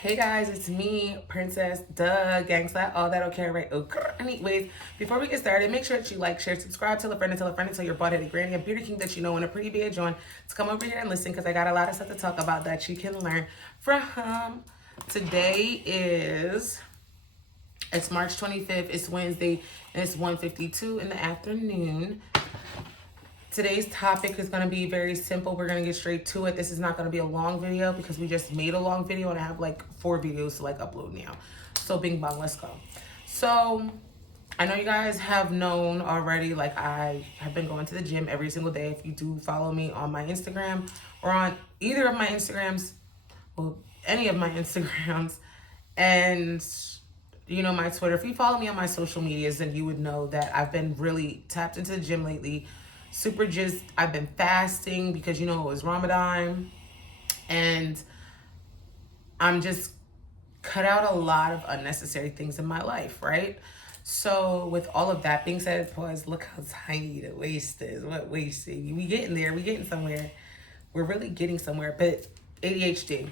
Hey guys, it's me, Princess, duh, gangsta, all that okay, right? Okay. Anyways, before we get started, make sure that you like, share, subscribe, tell a friend, and tell a friend, and tell your bald-headed granny, a beauty king that you know, and a pretty bad John to come over here and listen because I got a lot of stuff to talk about that you can learn from. Today is it's March 25th. It's Wednesday, and it's 1:52 in the afternoon. Today's topic is going to be very simple. We're going to get straight to it. This is not going to be a long video because we just made a long video and I have like 4 videos to like upload now. So bing bong, let's go. So I know you guys have known already, like I have been going to the gym every single day. If you do follow me on my Instagram or on either of my Instagrams, well, any of my Instagrams, and you know, my Twitter. If you follow me on my social medias, then you would know that I've been really tapped into the gym lately. Super just, I've been fasting because, you know, it was Ramadan. And I'm just cut out a lot of unnecessary things in my life, right? So with all of that being said, boys, look how tiny the waist is. What waist? We getting there. We getting somewhere. We're really getting somewhere. But ADHD.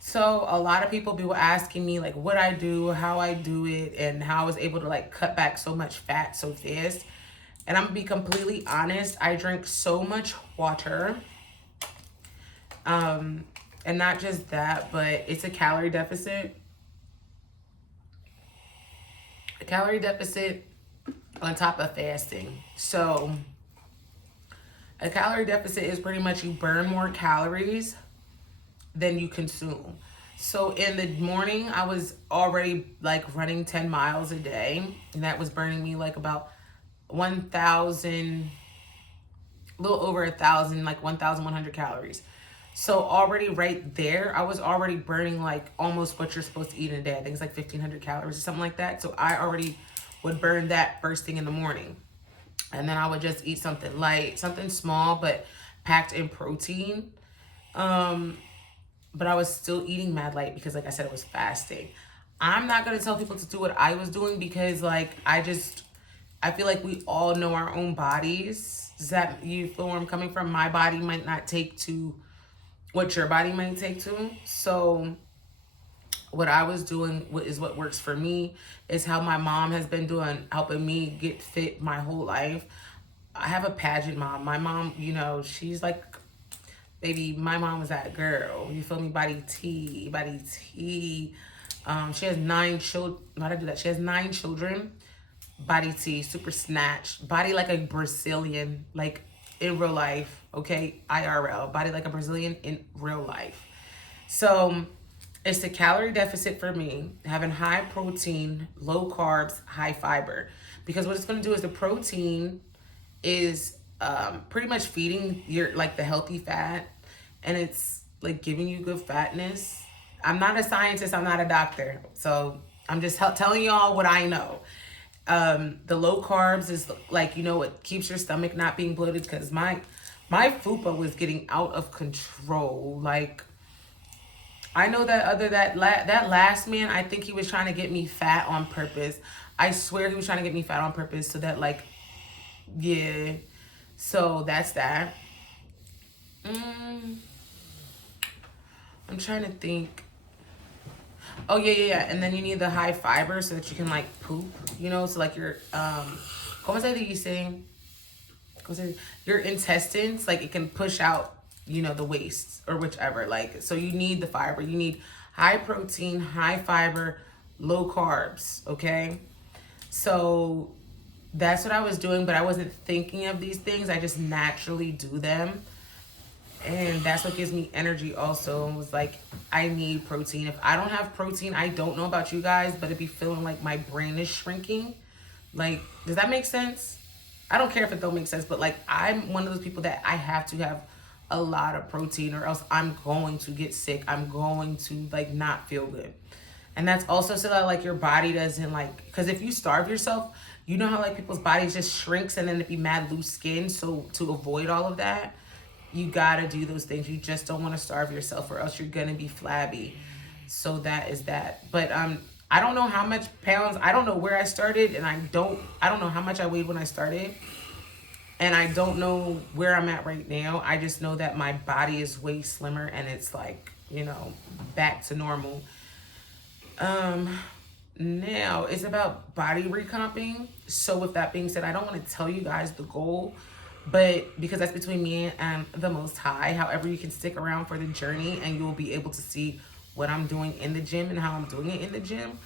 So a lot of people be asking me like what I do, how I do it, and how I was able to like cut back so much fat so fast. And I'm gonna be completely honest, I drink so much water. Um, and not just that, but it's a calorie deficit. A calorie deficit on top of fasting. So a calorie deficit is pretty much you burn more calories than you consume. So in the morning, I was already like running 10 miles a day, and that was burning me like about 1,000, a little over 1,000, like 1,100 calories. So already right there, I was already burning like almost what you're supposed to eat in a day. I think it's like 1,500 calories or something like that. So I already would burn that first thing in the morning. And then I would just eat something light, something small, but packed in protein. Um, but I was still eating mad light because, like I said, it was fasting. I'm not gonna tell people to do what I was doing because, like, I feel like we all know our own bodies. Does that you feel where I'm coming from? My body might not take to what your body might take to. So what I was doing is what works for me. Is how my mom has been doing, helping me get fit my whole life. I have a pageant mom. My mom, you know, she's like, baby, my mom was that girl. You feel me? Body T, body T. She has 9 children. How to do that? She has 9 children. Body T, super snatched. Body like a Brazilian, like in real life. Okay, IRL. Body like a Brazilian in real life. So it's the calorie deficit for me, having high protein, low carbs, high fiber. Because what it's going to do is the protein is pretty much feeding your like the healthy fat, and it's like giving you good fatness. I'm not a scientist, I'm not a doctor, so I'm just telling y'all what I know. The low carbs is like, you know, it keeps your stomach not being bloated because my fupa was getting out of control. Like I know that that last man, I think he was trying to get me fat on purpose. I swear he was trying to get me fat on purpose so that like, yeah. So that's that. Mm, I'm trying to think. Oh yeah. And then you need the high fiber so that you can like poop, you know, so like your como se dice? Como se dice? Your intestines, like it can push out, you know, the waste or whichever. Like so you need the fiber. You need high protein, high fiber, low carbs, okay? So that's what I was doing, but I wasn't thinking of these things. I just naturally do them. And that's what gives me energy also. And was like, I need protein. If I don't have protein, I don't know about you guys, but it'd be feeling like my brain is shrinking. Like, does that make sense? I don't care if it don't make sense, but like I'm one of those people that I have to have a lot of protein or else I'm going to get sick. I'm going to like not feel good. And that's also so that like your body doesn't like, because if you starve yourself, you know how like people's bodies just shrinks and then it be mad loose skin. So to avoid all of that, you gotta do those things. You just don't want to starve yourself or else you're gonna be flabby. So that is that. But I don't know how much pounds, I don't know where I started, and I don't know how much I weighed when I started. And I don't know where I'm at right now. I just know that my body is way slimmer and it's like, you know, back to normal. Now it's about body recomping. So with that being said, I don't want to tell you guys the goal, but because that's between me and the Most High. However, you can stick around for the journey and you will be able to see what I'm doing in the gym and how I'm doing it in the gym.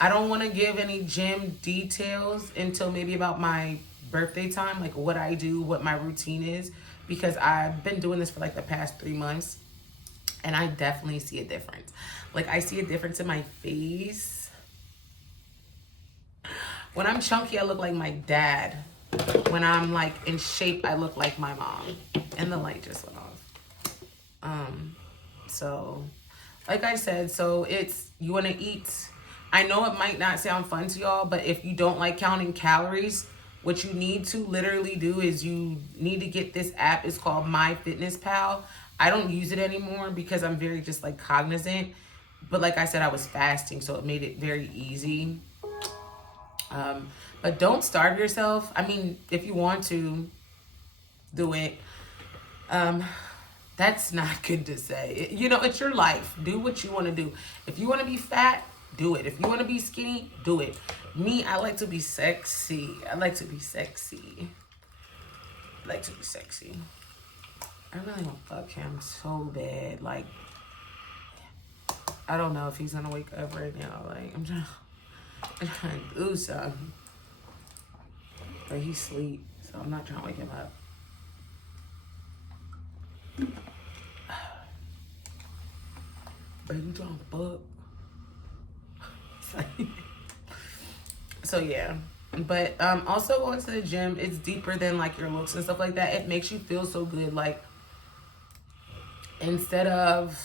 I don't want to give any gym details until maybe about my birthday time, like what I do, what my routine is, because I've been doing this for like the past 3 months and I definitely see a difference. Like I see a difference in my face. When I'm chunky, I look like my dad. When I'm like in shape, I look like my mom. And the light just went off. So like I said, so it's, you want to eat. I know it might not sound fun to y'all, but if you don't like counting calories, what you need to literally do is you need to get this app. It's called MyFitnessPal. I don't use it anymore because I'm very just like cognizant. But like I said, I was fasting, so it made it very easy. But don't starve yourself. I mean, if you want to do it, that's not good to say. You know, it's your life. Do what you want to do. If you want to be fat, do it. If you want to be skinny, do it. Me, I like to be sexy. I like to be sexy. I like to be sexy. I really want to fuck him so bad. Like, I don't know if he's gonna wake up right now. Like, I'm trying to do something. But he's asleep, so I'm not trying to wake him up. But you trying to fuck? So yeah. But also going to the gym, it's deeper than like your looks and stuff like that. It makes you feel so good. Like, instead of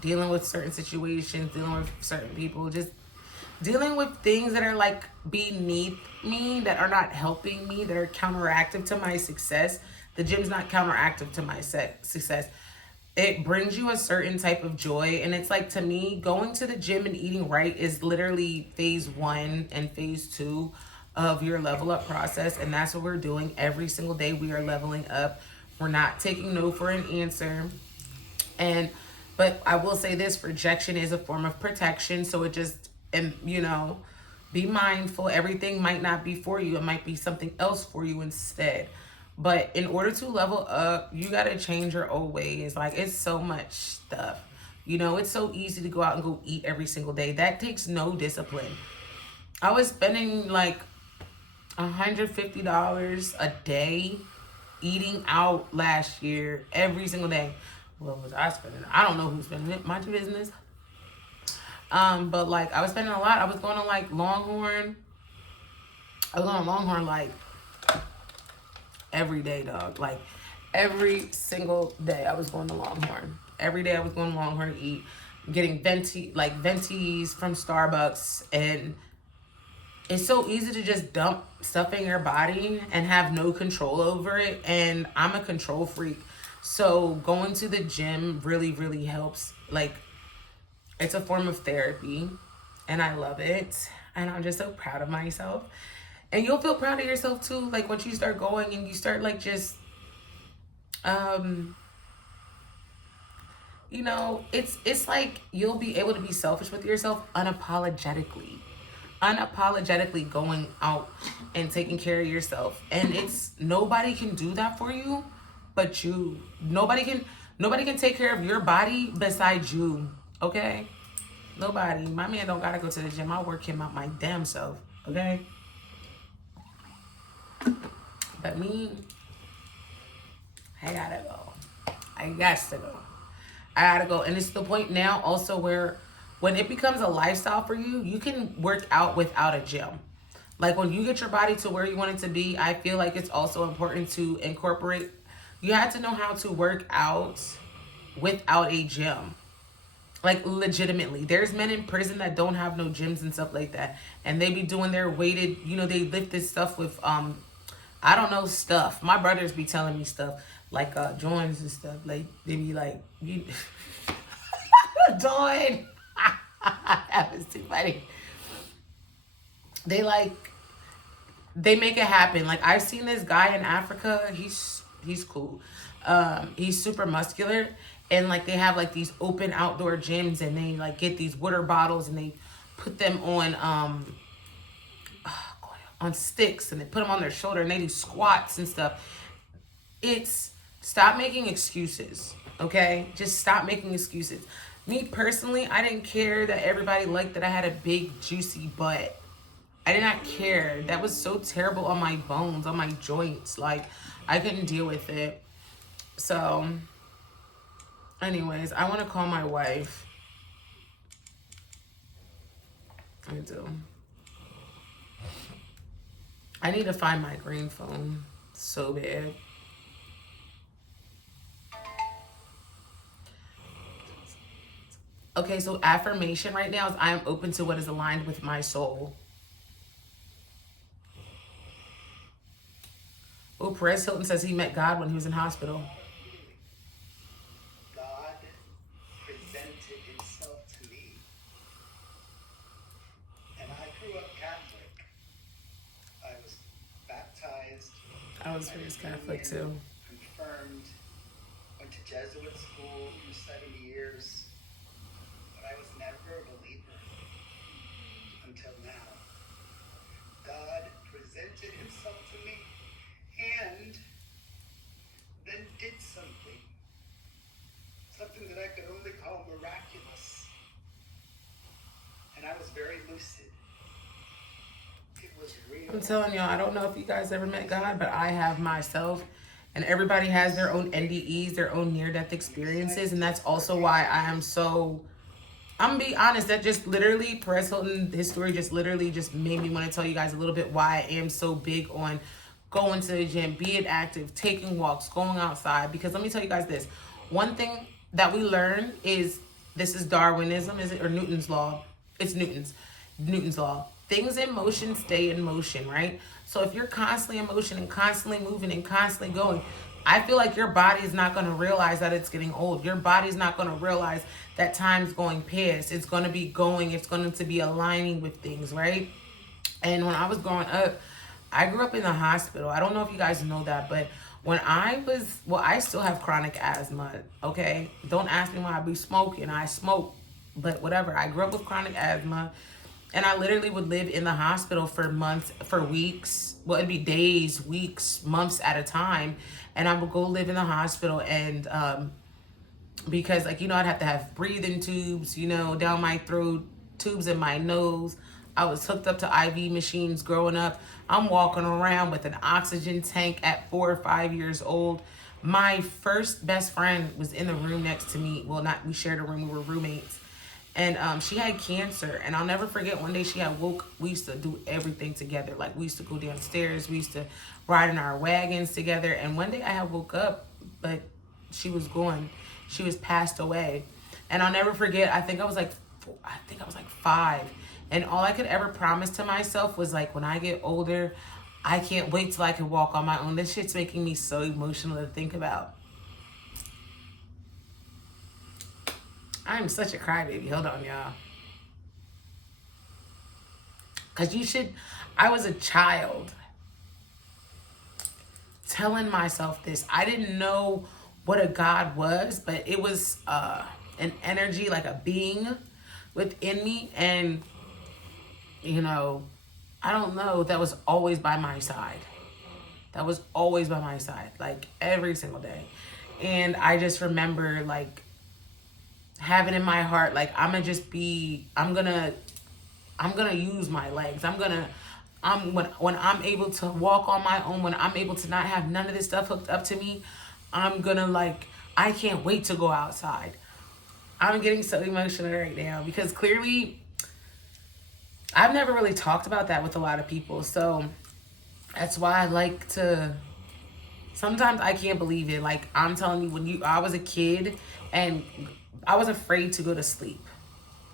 dealing with certain situations, dealing with certain people, just dealing with things that are like beneath me, that are not helping me, that are counteractive to my success. The gym's not counteractive to my success. It brings you a certain type of joy. And it's like, to me, going to the gym and eating right is literally phase 1 and phase 2 of your level up process. And that's what we're doing every single day. We are leveling up. We're not taking no for an answer. But I will say this, rejection is a form of protection. So it just, and you know, be mindful. Everything might not be for you. It might be something else for you instead. But in order to level up, you got to change your old ways. Like, it's so much stuff. You know, it's so easy to go out and go eat every single day. That takes no discipline. I was spending like $150 a day eating out last year, every single day. What was I spending? I don't know who's spending it. Mind your business. But like, I was spending a lot. I was going to like Longhorn. I was going to Longhorn like every day, dog. Like, every single day I was going to Longhorn. Every day I was going to Longhorn to eat, getting ventis from Starbucks. And it's so easy to just dump stuff in your body and have no control over it. And I'm a control freak. So going to the gym really, really helps. Like, it's a form of therapy and I love it. And I'm just so proud of myself. And you'll feel proud of yourself too. Like, once you start going and you start like just, you know, it's like you'll be able to be selfish with yourself unapologetically going out and taking care of yourself. And it's, nobody can do that for you but you. Nobody can take care of your body besides you. Okay? Nobody. My man don't gotta go to the gym. I'll work him out my damn self. Okay? But me, I gotta go. I got to go. I gotta go. And it's the point now also where when it becomes a lifestyle for you, you can work out without a gym. Like, when you get your body to where you want it to be, I feel like it's also important to incorporate. You have to know how to work out without a gym. Like, legitimately. There's men in prison that don't have no gyms and stuff like that. And they be doing their weighted, you know, they lift this stuff with, I don't know, stuff. My brothers be telling me stuff like joints and stuff. Like, they be like, you join. That was too funny. They make it happen. Like, I've seen this guy in Africa. He's cool. He's super muscular. And like they have like these open outdoor gyms, and they like get these water bottles and they put them on sticks, and they put them on their shoulder, and they do squats and stuff. It's stop making excuses, okay? Just stop making excuses. Me personally, I didn't care that everybody liked that I had a big juicy butt. I did not care. That was so terrible on my bones, on my joints. Like, I couldn't deal with it. So, anyways, I want to call my wife. I do. I need to find my green phone so bad. Okay, so affirmation right now is I am open to what is aligned with my soul. Oh, Perez Hilton says he met God when he was in hospital. God presented himself to me. And I grew up Catholic. I was baptized. I was raised Catholic too. Confirmed. Went to Jesuit school for 7 years. But I was never a believer until now. God presented himself to me and then did something that I could only call miraculous. And I was very lucid. It was real. I'm telling y'all, I don't know if you guys ever met God, but I have myself. And everybody has their own NDEs, their own near-death experiences. And that's also why I am so... I'm gonna be honest, that just literally, Perez Hilton, his story just literally just made me want to tell you guys a little bit why I am so big on going to the gym, being active, taking walks, going outside. Because let me tell you guys this. One thing that we learn is, this is Darwinism, is it? Or Newton's law. It's Newton's law. Things in motion stay in motion, right? So if you're constantly in motion and constantly moving and constantly going, I feel like your body is not going to realize that it's getting old. Your body's not going to realize that time's going past. It's going to be going. It's going to be aligning with things, right? And when I was growing up, I grew up in the hospital. I don't know if you guys know that, but when I was, well, I still have chronic asthma, okay? Don't ask me why I be smoking. I smoke, but whatever. I grew up with chronic asthma, and I literally would live in the hospital for months, for weeks. Well, it'd be days, weeks, months at a time. And I would go live in the hospital, and because, like, you know, I'd have to have breathing tubes, you know, down my throat, tubes in my nose. I was hooked up to IV machines growing up. I'm walking around with an oxygen tank at 4 or 5 years old. My first best friend was in the room next to me. Well, not, we shared a room, we were roommates. And she had cancer. And I'll never forget, one day she had woke, we used to do everything together. Like, we used to go downstairs, we used to ride in our wagons together. And one day I had woke up, but she was gone. She was passed away. And I'll never forget, I think I was like 5. And all I could ever promise to myself was, like, when I get older, I can't wait till I can walk on my own. This shit's making me so emotional to think about. I'm such a crybaby. Hold on, y'all. Because you should... I was a child telling myself this. I didn't know what a God was, but it was an energy, like a being within me. And, you know, I don't know, that was always by my side. That was always by my side, like, every single day. And I just remember, like, having in my heart, like, I'm gonna use my legs. When I'm able to walk on my own, when I'm able to not have none of this stuff hooked up to me, I'm gonna, like, I can't wait to go outside. I'm getting so emotional right now because clearly I've never really talked about that with a lot of people. So that's why I like to, sometimes I can't believe it. Like, I'm telling you, I was a kid and I was afraid to go to sleep.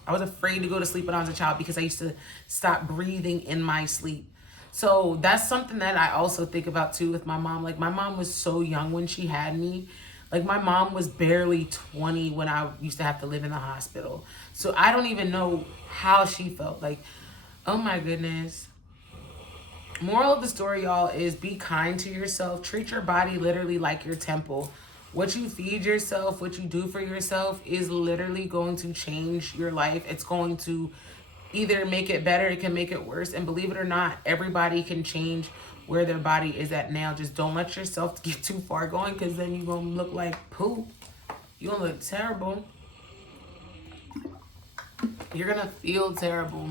I was afraid to go to sleep when I was a child because I used to stop breathing in my sleep. So that's something that I also think about too with my mom. Like, my mom was so young when she had me. Like, my mom was barely 20 when I used to have to live in the hospital. So I don't even know how she felt. Like, oh my goodness. Moral of the story, y'all, is be kind to yourself. Treat your body literally like your temple. What you feed yourself, what you do for yourself is literally going to change your life. It's going to either make it better, it can make it worse. And believe it or not, everybody can change where their body is at now. Just don't let yourself get too far going, because then you're going to look like poop. You're going to look terrible. You're going to feel terrible.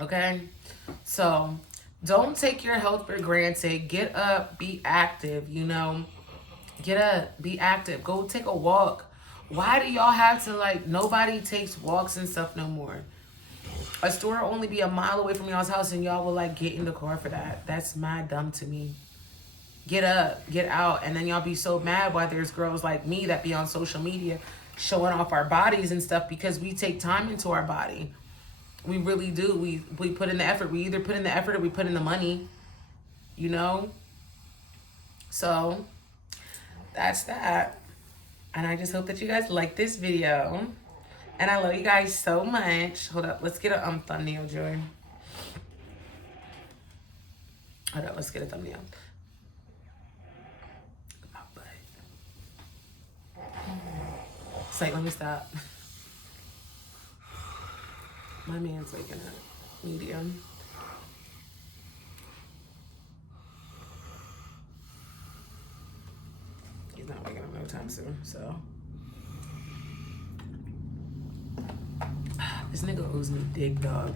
Okay? So don't take your health for granted. Get up, be active, you know. Get up, be active, go take a walk. Why do y'all have to, like, nobody takes walks and stuff no more? A store only be a mile away from y'all's house and y'all will, like, get in the car for that. That's mad dumb to me. Get up, get out, and then y'all be so mad why there's girls like me that be on social media showing off our bodies and stuff, because we take time into our body. We really do. We put in the effort. We either put in the effort or we put in the money, you know? So that's that. And I just hope that you guys like this video. And I love you guys so much. Hold up, let's get a thumbnail, Joy. Hold up, let's get a thumbnail. My butt. It's like, let me stop. My man's waking up. Medium. He's not waking up no time soon, so. This nigga owes me dick, dog.